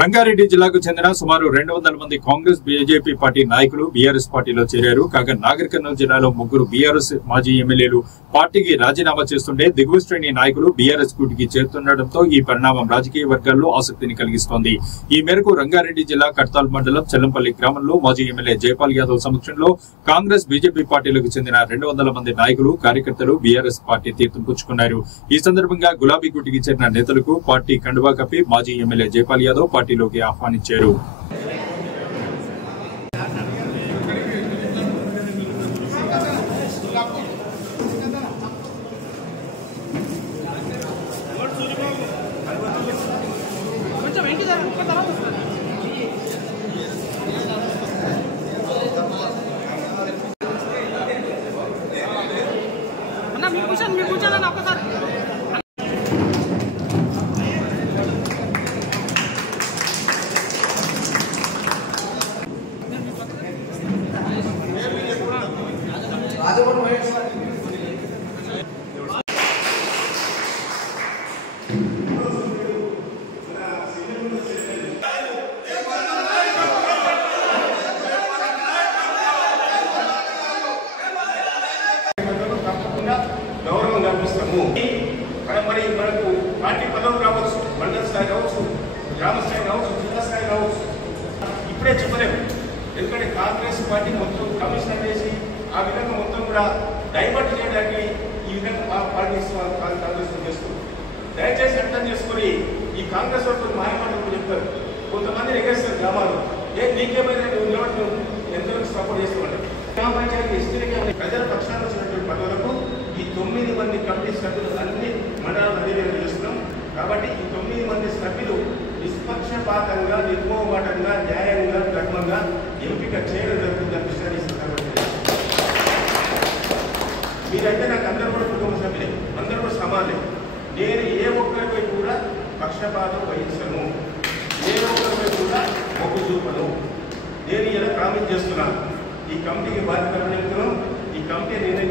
రంగారెడ్డి జిల్లాకు చెందిన సుమారు 200 మంది కాంగ్రెస్ బీజేపీ పార్టీ నాయకులు బీఆర్ఎస్ పార్టీలో చేరారు. కాగా నాగర్ కర్నూలు జిల్లాలో ముగ్గురు బీఆర్ఎస్ మాజీ ఎమ్మెల్యేలు పార్టీకి రాజీనామా చేస్తుంటే దిగువ శ్రేణి నాయకులు బీఆర్ఎస్ కూటికి చేరుతుండటంతో ఈ పరిణామం రాజకీయ వర్గాల్లో ఆసక్తిని కలిగిస్తోంది. ఈ మేరకు రంగారెడ్డి జిల్లా కడ్తాల్ మండలం చెల్లంపల్లి గ్రామంలో మాజీ ఎమ్మెల్యే జైపాల్ యాదవ్ సమక్షంలో కాంగ్రెస్ బీజేపీ పార్టీలకు చెందిన 200 మంది నాయకులు కార్యకర్తలు బీఆర్ఎస్ పార్టీ తీర్థం పుచ్చుకున్నారు. ఈ సందర్భంగా గులాబీ కూటికి చేరిన నేతలకు పార్టీ కండువా కప్పి మాజీ ఎమ్మెల్యే జైపాల్ యాదవ్ పార్టీలోకి ఆహ్వానించారు. గౌరవం కల్పిస్తాము. మరి మనకు పార్టీ పదవులు కావచ్చు, మండల స్థాయి కావచ్చు, గ్రామ స్థాయి కావచ్చు, జిల్లా స్థాయి కావచ్చు, ఇప్పుడే చెప్పలేము. ఎందుకంటే కాంగ్రెస్ పార్టీ మొత్తం కమిషన్ చేసి ఆ విధంగా మొత్తం కూడా డైవర్ట్ చేయడానికి ఈ విధంగా మా పార్టీ కాంగ్రెస్ చేస్తుంది. దయచేసి అర్థం చేసుకుని ఈ కాంగ్రెస్ వాళ్ళు మాయమాటలు చెప్తారు. కొంతమంది ఎగేస్తారు గ్రామాలు, నీకేమైనా నువ్వు నిలబడి ఎంతవరకు సపోర్ట్ చేస్తామంటారు. గ్రామ పంచాయతీ ఇస్తేనే ప్రజల పక్షాన్ని వచ్చినటువంటి పదవులకు ఈ 9 మంది కమిటీ సభ్యులు అన్ని మండలాలు అధివేశం చేస్తున్నాం. కాబట్టి ఈ 9 మంది సభ్యులు నిష్పక్షపాతంగా, నిర్మోహమాటంగా, న్యాయంగా, ధర్మంగా ఎంపిక చేయడం జరుగుతుందని విషయాన్ని మీరైతే నాకు అందరూ కూడా కుటుంబ సభ్యులే, అందరూ కూడా సమానమే. నేను ఏ ఒక్కరిపై కూడా పక్షపాతం వహించను, ఏ ఒక్కరిపై కూడా మొగ్గు చూపను. నేను ఇలా ప్రామిస్ చేస్తున్నాను. ఈ కమిటీకి బాధ్యత ఈ కమిటీ నిర్ణయం